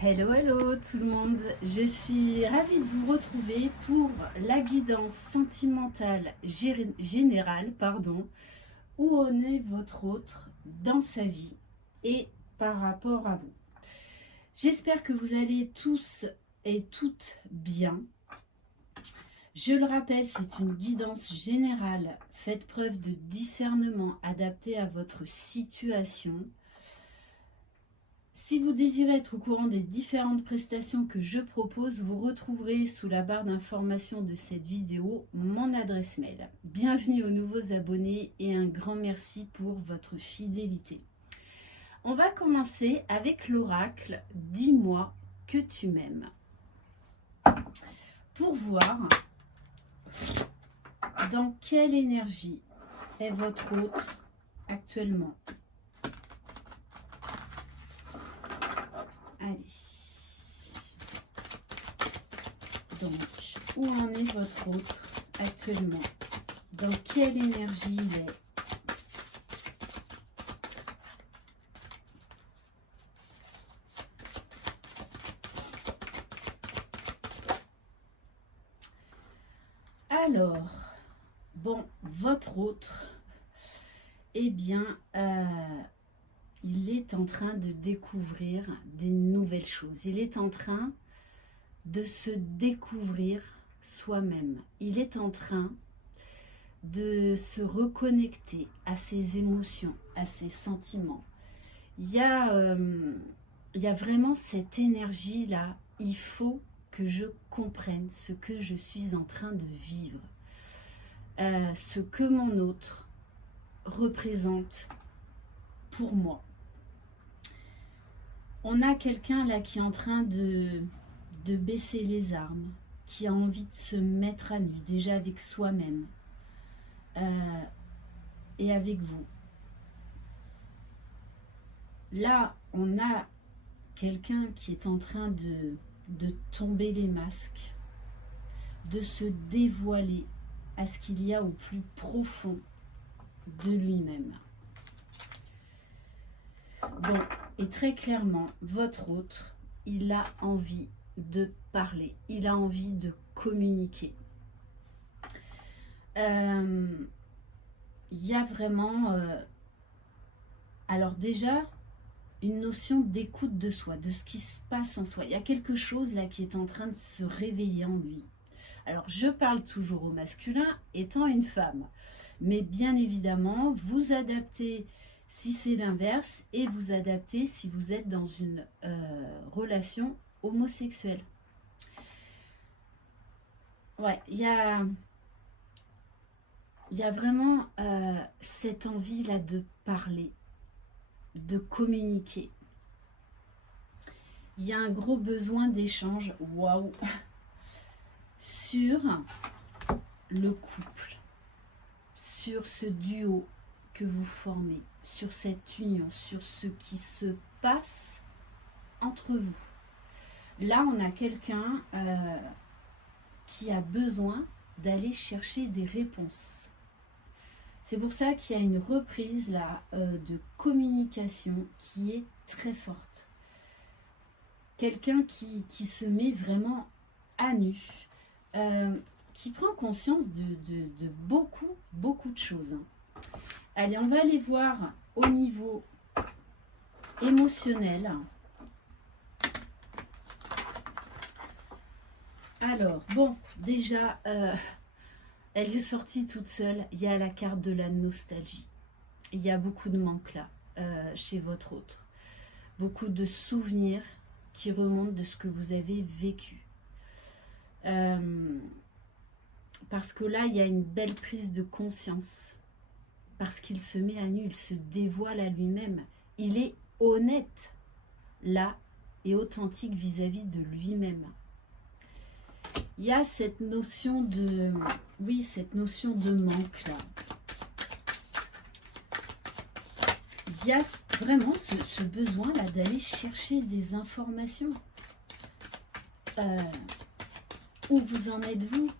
Hello, hello tout le monde, je suis ravie de vous retrouver pour la guidance sentimentale générale, où en est votre autre dans sa vie et par rapport à vous. J'espère que vous allez tous et toutes bien. Je le rappelle, c'est une guidance générale, faites preuve de discernement adapté à votre situation. Si vous désirez être au courant des différentes prestations que je propose, vous retrouverez sous la barre d'information de cette vidéo mon adresse mail. Bienvenue aux nouveaux abonnés et un grand merci pour votre fidélité. On va commencer avec l'oracle « Dis-moi que tu m'aimes » pour voir dans quelle énergie est votre hôte actuellement. Allez. Donc, où en est votre autre actuellement? Dans quelle énergie il est? Alors, bon, votre autre, eh bien, il est en train de découvrir des nouvelles choses. Il est en train de se découvrir soi-même. Il est en train de se reconnecter à ses émotions, à ses sentiments. Il y a vraiment cette énergie-là. Il faut que je comprenne ce que je suis en train de vivre. Ce que mon autre représente pour moi. On a quelqu'un là qui est en train de baisser les armes, qui a envie de se mettre à nu, déjà avec soi-même et avec vous. Là, on a quelqu'un qui est en train de tomber les masques, de se dévoiler à ce qu'il y a au plus profond de lui-même. Bon, et très clairement, votre autre, il a envie de parler, il a envie de communiquer. Il y a vraiment, alors déjà, une notion d'écoute de soi, de ce qui se passe en soi. Il y a quelque chose là qui est en train de se réveiller en lui. Alors, je parle toujours au masculin, étant une femme. Mais bien évidemment, vous adaptez si c'est l'inverse et vous adaptez si vous êtes dans une relation homosexuelle. Ouais, il y a vraiment cette envie-là de parler, de communiquer. Il y a un gros besoin d'échange, waouh, sur le couple, sur ce duo que vous formez, sur cette union, sur ce qui se passe entre vous. Là, on a quelqu'un qui a besoin d'aller chercher des réponses. C'est pour ça qu'il y a une reprise là de communication qui est très forte. Quelqu'un qui se met vraiment à nu, qui prend conscience de beaucoup de choses. Allez, on va aller voir au niveau émotionnel. Alors, bon, déjà, elle est sortie toute seule. Il y a la carte de la nostalgie. Il y a beaucoup de manque là, chez votre autre. Beaucoup de souvenirs qui remontent de ce que vous avez vécu. Parce que là, il y a une belle prise de conscience. Parce qu'il se met à nu, il se dévoile à lui-même. Il est honnête, là, et authentique vis-à-vis de lui-même. Il y a cette notion de... Oui, cette notion de manque, là. Il y a vraiment ce besoin-là d'aller chercher des informations. Où vous en êtes-vous?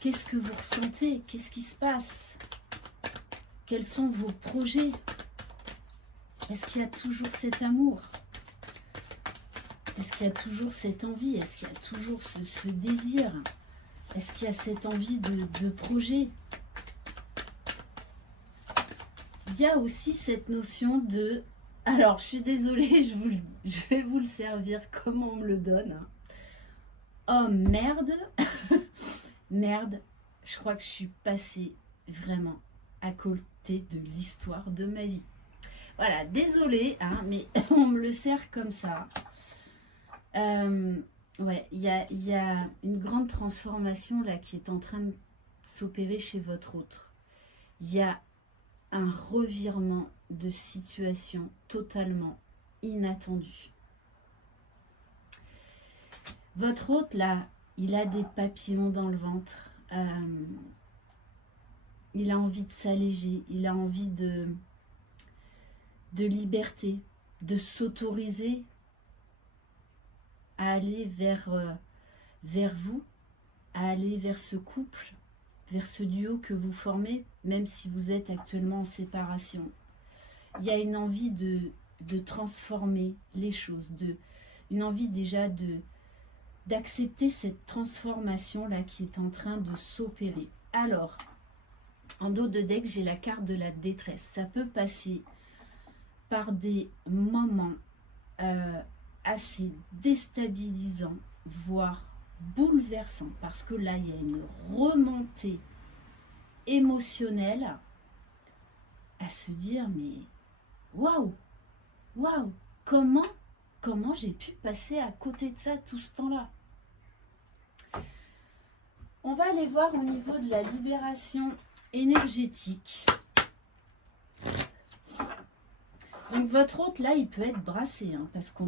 Qu'est-ce que vous ressentez? Qu'est-ce qui se passe? Quels sont vos projets? Est-ce qu'il y a toujours cet amour? Est-ce qu'il y a toujours cette envie? Est-ce qu'il y a toujours ce désir? Est-ce qu'il y a cette envie de projet? Il y a aussi cette notion de... Alors, je suis désolée, je vais vous le servir comme on me le donne. Oh merde. Merde, je crois que je suis passée vraiment à côté de l'histoire de ma vie. Voilà, désolée, hein, mais on me le sert comme ça. Ouais, il y a une grande transformation là qui est en train de s'opérer chez votre autre. Il y a un revirement de situation totalement inattendu. Votre hôte là, il a des papillons dans le ventre. Il a envie de s'alléger, il a envie de liberté, de s'autoriser à aller vers vous, à aller vers ce couple, vers ce duo que vous formez, même si vous êtes actuellement en séparation. Il y a une envie de transformer les choses, une envie déjà d'accepter cette transformation-là qui est en train de s'opérer. Alors, en dos de deck, j'ai la carte de la détresse. Ça peut passer par des moments assez déstabilisants, voire bouleversants, parce que là, il y a une remontée émotionnelle à se dire, mais waouh, waouh, comment j'ai pu passer à côté de ça tout ce temps-là? On va aller voir au niveau de la libération énergétique. Donc votre hôte là, il peut être brassé, hein, parce que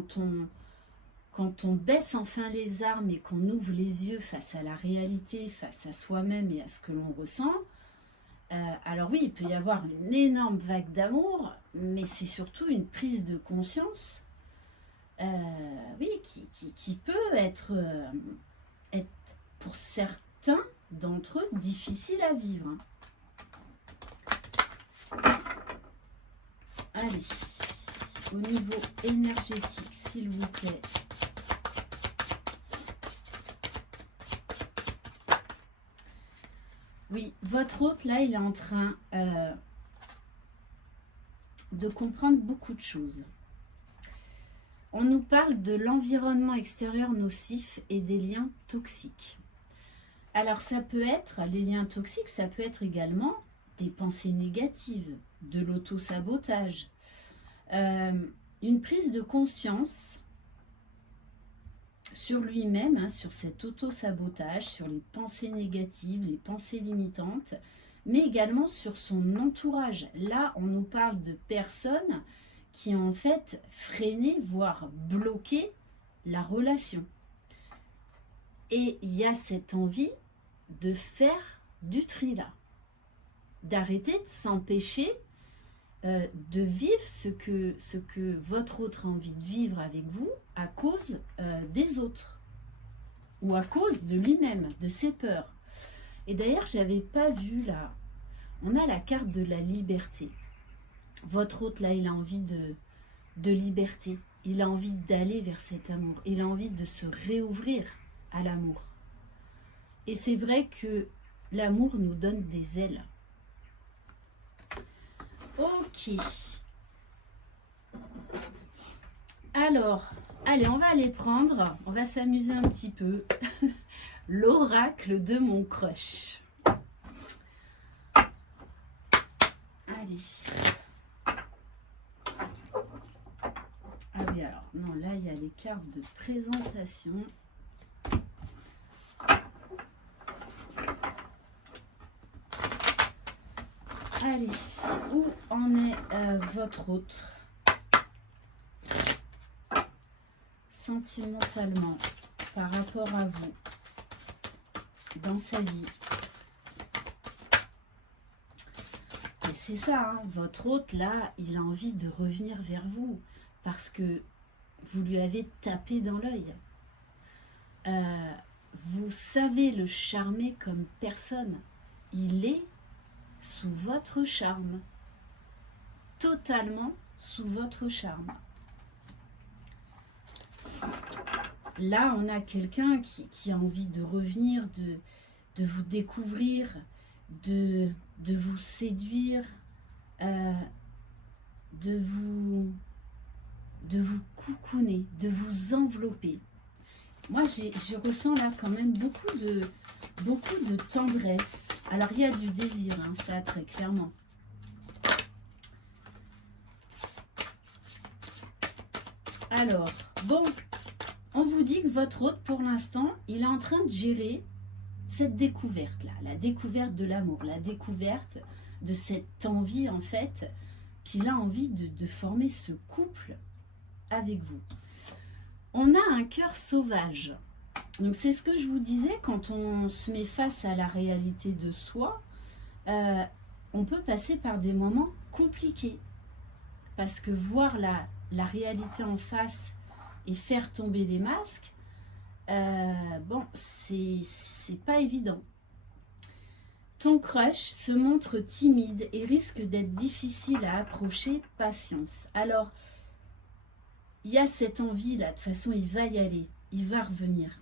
quand on baisse enfin les armes et qu'on ouvre les yeux face à la réalité, face à soi-même et à ce que l'on ressent, alors oui, il peut y avoir une énorme vague d'amour, mais c'est surtout une prise de conscience, oui, qui peut être pour certains d'entre eux difficile à vivre. Allez, au niveau énergétique, s'il vous plaît. Oui, votre hôte, là, il est en train de comprendre beaucoup de choses. On nous parle de l'environnement extérieur nocif et des liens toxiques. Alors, ça peut être, les liens toxiques, ça peut être également des pensées négatives, de l'auto-sabotage, une prise de conscience sur lui-même, hein, sur cet auto-sabotage, sur les pensées négatives, les pensées limitantes, mais également sur son entourage. Là, on nous parle de personnes qui ont en fait freiné, voire bloqué la relation. Et il y a cette envie de faire du tri là, d'arrêter de s'empêcher de vivre ce que votre autre a envie de vivre avec vous à cause des autres ou à cause de lui-même, de ses peurs. Et d'ailleurs, j'avais pas vu là, on a la carte de la liberté. Votre hôte là, il a envie de liberté, il a envie d'aller vers cet amour, il a envie de se réouvrir à l'amour. Et c'est vrai que l'amour nous donne des ailes. Ok. Alors, allez, on va aller prendre, on va s'amuser un petit peu. L'oracle de mon crush. Allez. Ah oui, alors, non, là, il y a les cartes de présentation. Allez, où en est votre autre sentimentalement par rapport à vous dans sa vie? Et c'est ça, hein, votre hôte là, il a envie de revenir vers vous parce que vous lui avez tapé dans l'œil. Vous savez le charmer comme personne. Il est sous votre charme, totalement sous votre charme. Là, on a quelqu'un qui a envie de revenir, de vous découvrir, de vous séduire, de vous coucouner, de vous envelopper. Moi, je ressens là quand même beaucoup de tendresse. Alors, il y a du désir, hein, ça très clairement. Alors, bon, on vous dit que votre hôte, pour l'instant, il est en train de gérer cette découverte-là, la découverte de l'amour, la découverte de cette envie, en fait, qu'il a envie de former ce couple avec vous. On a un cœur sauvage. Donc, c'est ce que je vous disais, quand on se met face à la réalité de soi, on peut passer par des moments compliqués. Parce que voir la réalité en face et faire tomber les masques, bon, c'est pas évident. Ton crush se montre timide et risque d'être difficile à approcher. Patience. Alors, il y a cette envie là, de toute façon, il va y aller, il va revenir.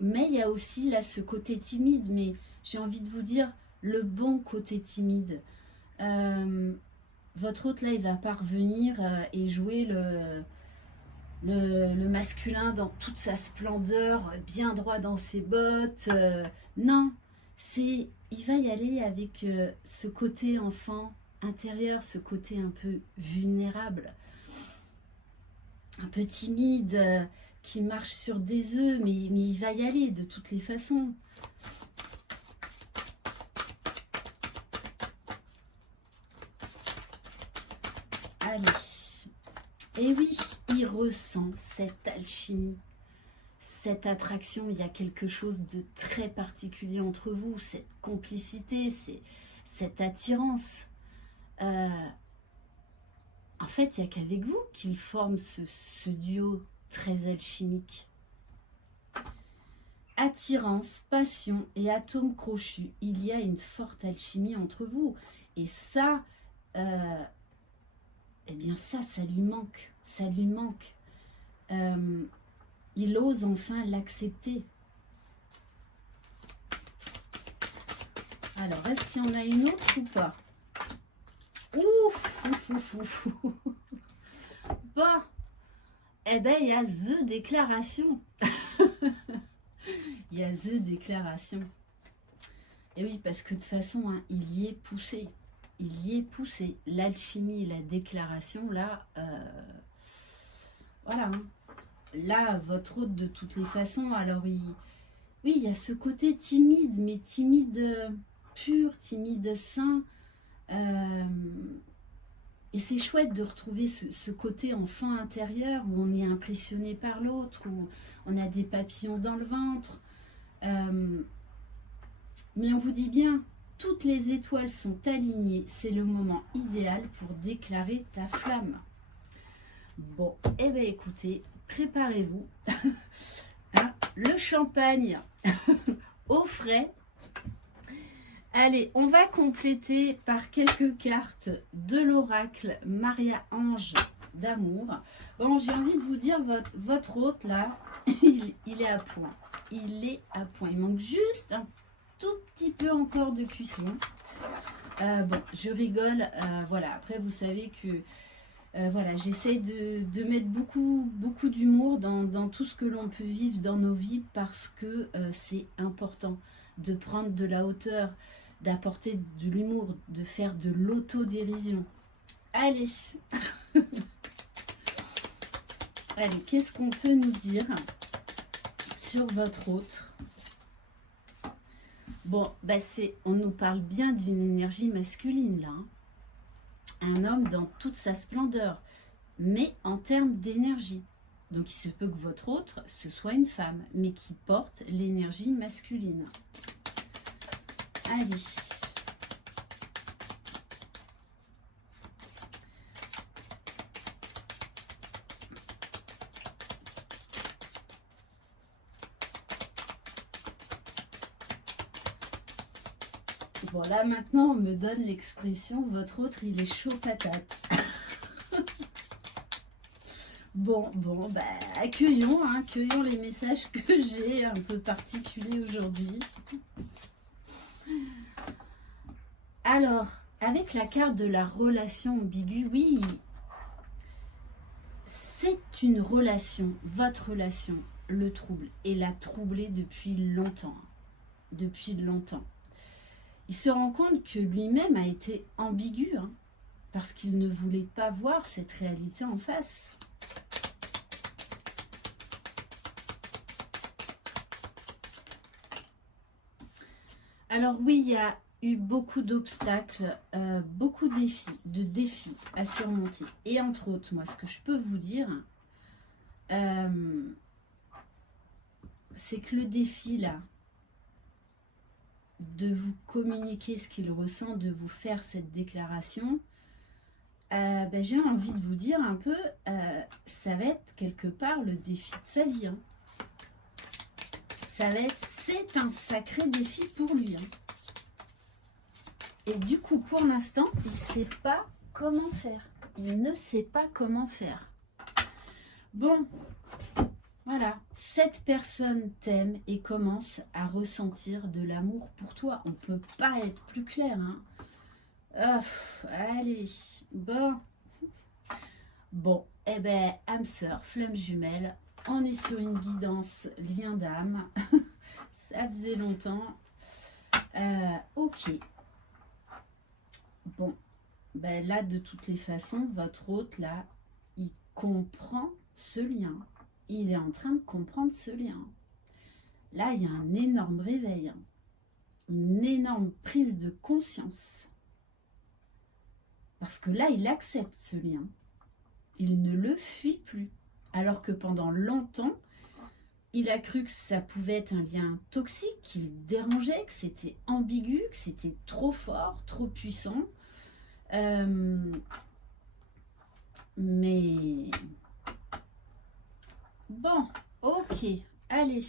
Mais il y a aussi là ce côté timide, mais j'ai envie de vous dire le bon côté timide. Votre hôte là, il va pas revenir et jouer le masculin dans toute sa splendeur, bien droit dans ses bottes. Non, il va y aller avec ce côté enfant intérieur, ce côté un peu vulnérable, un peu timide, qui marche sur des œufs, mais il va y aller de toutes les façons. Allez. Et oui, il ressent cette alchimie, cette attraction. Il y a quelque chose de très particulier entre vous, cette complicité, cette attirance. En fait, il n'y a qu'avec vous qu'il forme ce duo très alchimique. Attirance, passion et atome crochu. Il y a une forte alchimie entre vous. Et ça, eh bien ça lui manque. Ça lui manque. Il ose enfin l'accepter. Alors, est-ce qu'il y en a une autre ou pas? Ouf, ouf, ouf, ouf, ouf. Bon, eh bien, il y a The Déclaration. Il y a The Déclaration. Et oui, parce que de toute façon, hein, il y est poussé. Il y est poussé. L'alchimie et la déclaration, là, voilà. Hein. Là, votre hôte, de toutes les façons, alors oui, il y a ce côté timide, mais timide pur, timide sain. Et c'est chouette de retrouver ce côté enfant intérieur où on est impressionné par l'autre, où on a des papillons dans le ventre. Mais on vous dit bien, toutes les étoiles sont alignées. C'est le moment idéal pour déclarer ta flamme. Bon, eh bien écoutez, préparez-vous. Hein, le champagne au frais. Allez, on va compléter par quelques cartes de l'oracle Maria-Ange d'amour. Bon, j'ai envie de vous dire, votre hôte là, il est à point. Il est à point. Il manque juste un tout petit peu encore de cuisson. Bon, je rigole. Voilà, après vous savez que voilà, j'essaie de mettre beaucoup d'humour dans tout ce que l'on peut vivre dans nos vies parce que c'est important de prendre de la hauteur, d'apporter de l'humour, de faire de l'autodérision. Allez. Allez, qu'est-ce qu'on peut nous dire sur votre hôte? Bon, bah on nous parle bien d'une énergie masculine là. Hein. Un homme dans toute sa splendeur, mais en termes d'énergie. Donc il se peut que votre hôte, ce soit une femme, mais qui porte l'énergie masculine. Allez. Bon, là maintenant, on me donne l'expression, votre autre, il est chaud patate. Bon, bah, accueillons, hein, accueillons les messages que j'ai un peu particuliers aujourd'hui. Alors, avec la carte de la relation ambiguë, oui, c'est une relation, votre relation, le trouble, et l'a troublé depuis longtemps. Depuis longtemps. Il se rend compte que lui-même a été ambigu, hein, parce qu'il ne voulait pas voir cette réalité en face. Alors oui, il y a eu beaucoup d'obstacles, beaucoup de défis à surmonter. Et entre autres, moi, ce que je peux vous dire, c'est que le défi, là, de vous communiquer ce qu'il ressent, de vous faire cette déclaration, ben, j'ai envie de vous dire un peu, ça va être quelque part le défi de sa vie. Hein. C'est un sacré défi pour lui. Hein. Et du coup, pour l'instant, il ne sait pas comment faire. Il ne sait pas comment faire. Bon, voilà. Cette personne t'aime et commence à ressentir de l'amour pour toi. On ne peut pas être plus clair. Hein. Allez, bon. Bon, eh ben, âme sœur, flamme jumelle, on est sur une guidance lien d'âme. Ça faisait longtemps. Ok. Bon, ben là, de toutes les façons, votre hôte, là, il comprend ce lien. Il est en train de comprendre ce lien. Là, il y a un énorme réveil. Hein. Une énorme prise de conscience. Parce que là, il accepte ce lien. Il ne le fuit plus. Alors que pendant longtemps, il a cru que ça pouvait être un lien toxique, qu'il dérangeait, que c'était ambigu, que c'était trop fort, trop puissant. Mais bon, ok, allez.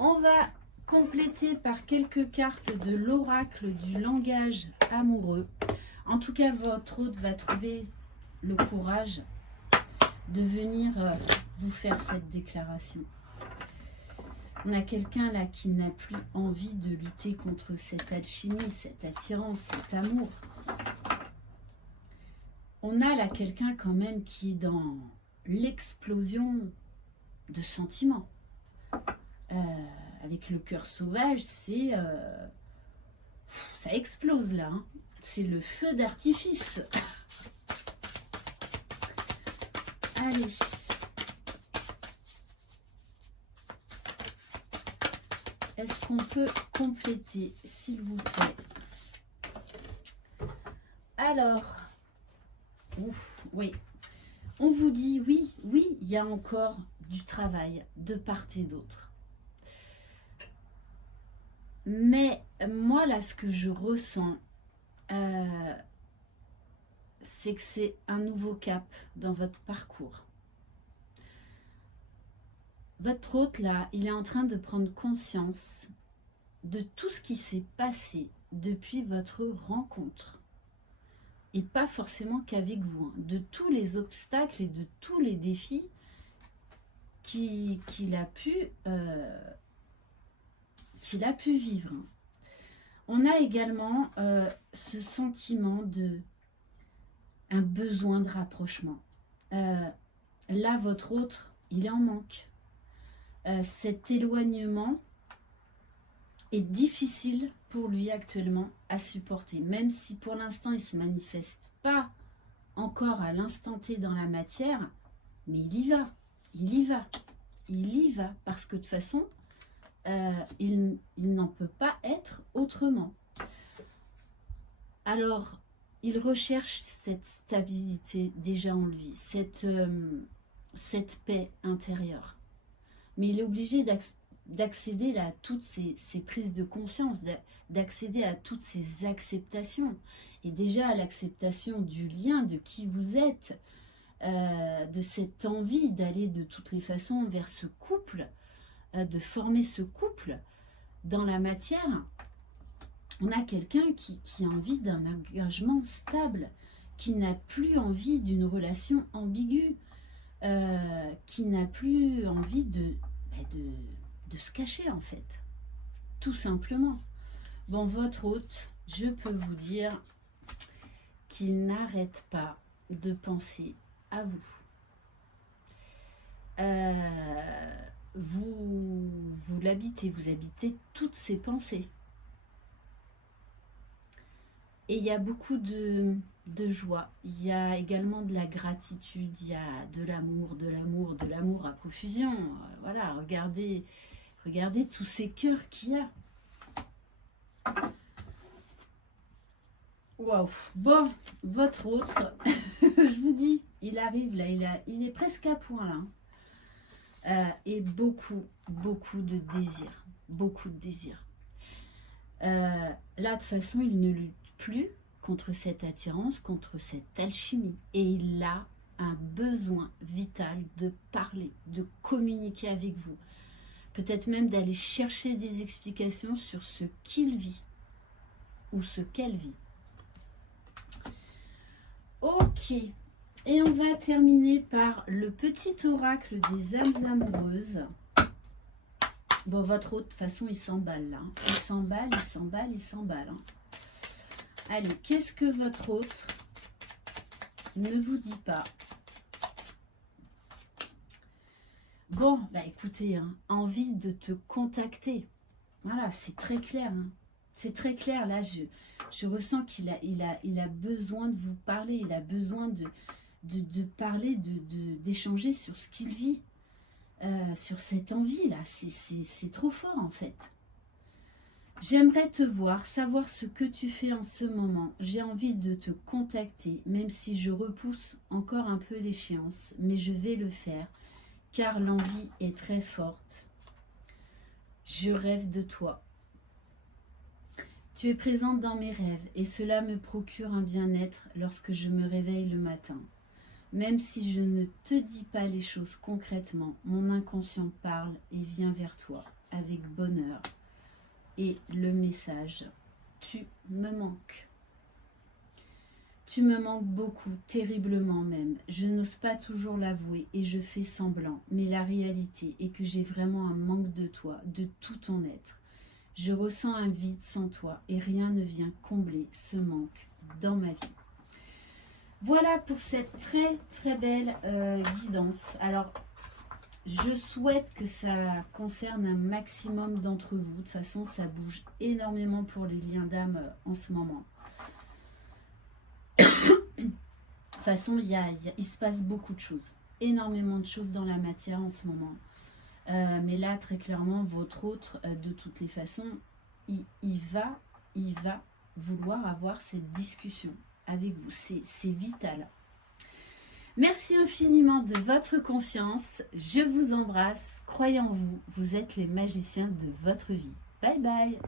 On va compléter par quelques cartes de l'oracle du langage amoureux. En tout cas, votre hôte va trouver le courage de venir vous faire cette déclaration. On a quelqu'un là qui n'a plus envie de lutter contre cette alchimie, cette attirance, cet amour. On a là quelqu'un quand même qui est dans l'explosion de sentiments. Avec le cœur sauvage, c'est ça explose là. Hein. C'est le feu d'artifice. Allez. Est-ce qu'on peut compléter, s'il vous plaît? Alors, oui. On vous dit, oui, il y a encore du travail de part et d'autre. Mais moi, là, ce que je ressens, c'est que c'est un nouveau cap dans votre parcours. Votre hôte, là, il est en train de prendre conscience de tout ce qui s'est passé depuis votre rencontre. Et pas forcément qu'avec vous, hein, de tous les obstacles et de tous les défis qu'il a pu vivre. On a également ce sentiment de un besoin de rapprochement. Là, votre autre, il est en manque. Cet éloignement est difficile pour lui actuellement à supporter, même si pour l'instant, il ne se manifeste pas encore à l'instant T dans la matière, mais il y va, parce que de toute façon, il n'en peut pas être autrement. Alors, il recherche cette stabilité déjà en lui, cette paix intérieure. Mais il est obligé d'accéder à toutes ces prises de conscience, d'accéder à toutes ces acceptations. Et déjà à l'acceptation du lien, de qui vous êtes, de cette envie d'aller de toutes les façons vers ce couple, de former ce couple dans la matière. On a quelqu'un qui a envie d'un engagement stable, qui n'a plus envie d'une relation ambiguë. qui n'a plus envie de se cacher en fait, tout simplement. Bon, votre hôte, je peux vous dire qu'il n'arrête pas de penser à vous. Vous l'habitez, vous habitez toutes ses pensées. Et il y a beaucoup de joie, il y a également de la gratitude, il y a de l'amour, de l'amour, de l'amour à profusion. Voilà, regardez tous ces cœurs qu'il y a. Waouh. Bon, votre autre, je vous dis, il arrive là, il est presque à point là. Et beaucoup de désir. Beaucoup de désir. Là, de toute façon, il ne lutte plus contre cette attirance, contre cette alchimie. Et il a un besoin vital de parler, de communiquer avec vous. Peut-être même d'aller chercher des explications sur ce qu'il vit ou ce qu'elle vit. Ok. Et on va terminer par le petit oracle des âmes amoureuses. Bon, votre autre, de toute façon, il s'emballe là. Il s'emballe, il s'emballe, il s'emballe. Allez, qu'est-ce que votre autre ne vous dit pas? Bon, bah écoutez, hein, envie de te contacter. Voilà, c'est très clair. Hein. C'est très clair. Là, je ressens qu'il a besoin de vous parler. Il a besoin de parler, d'échanger sur ce qu'il vit. Sur cette envie là, c'est trop fort en fait. J'aimerais te voir, savoir ce que tu fais en ce moment. J'ai envie de te contacter, même si je repousse encore un peu l'échéance, mais je vais le faire, car l'envie est très forte. Je rêve de toi. Tu es présente dans mes rêves, et cela me procure un bien-être lorsque je me réveille le matin. Même si je ne te dis pas les choses concrètement, mon inconscient parle et vient vers toi avec bonheur. Et le message, tu me manques. Tu me manques beaucoup, terriblement même. Je n'ose pas toujours l'avouer et je fais semblant. Mais la réalité est que j'ai vraiment un manque de toi, de tout ton être. Je ressens un vide sans toi et rien ne vient combler ce manque dans ma vie. Voilà pour cette très belle guidance. Alors, je souhaite que ça concerne un maximum d'entre vous. De toute façon, ça bouge énormément pour les liens d'âme en ce moment. De toute façon, il se passe beaucoup de choses. Énormément de choses dans la matière en ce moment. Mais là, très clairement, votre autre, de toutes les façons, il va vouloir avoir cette discussion avec vous. C'est vital. Merci infiniment de votre confiance. Je vous embrasse. Croyez en vous. Vous êtes les magiciens de votre vie. Bye bye.